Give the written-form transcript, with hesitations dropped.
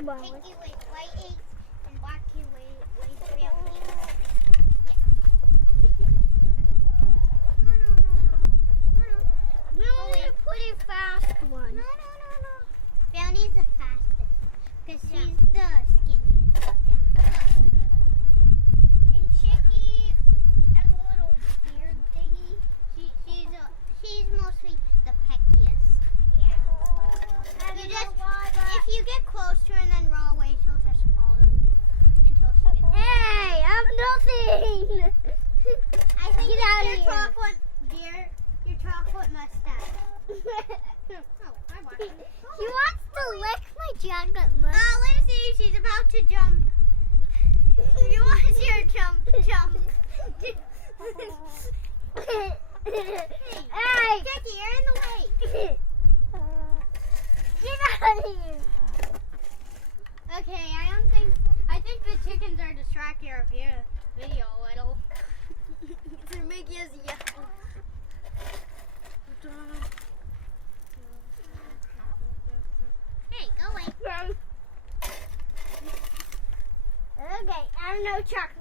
I want Piggy one. with white eggs and Backhoe with brown eggs. We only a pretty fast one. No. Brownie's the fastest because she's the skinniest. Yeah. And Chicky has a little beard thingy. She's mostly the peckiest. Yeah. If you get close to her and then roll away, she'll just follow you until she gets. Hey, I'm nothing. I think Get it's out of your here. your chocolate mustache. Oh, I want it. She wants to lick my chocolate mustache. Oh, let's see. She's about to jump. You want to see her jump? Hey, Jackie, you're in the way. get out of here. Okay, I think the chickens are distracting our video a little. They're making us yell. Hey, go away. Okay, I have no chocolate.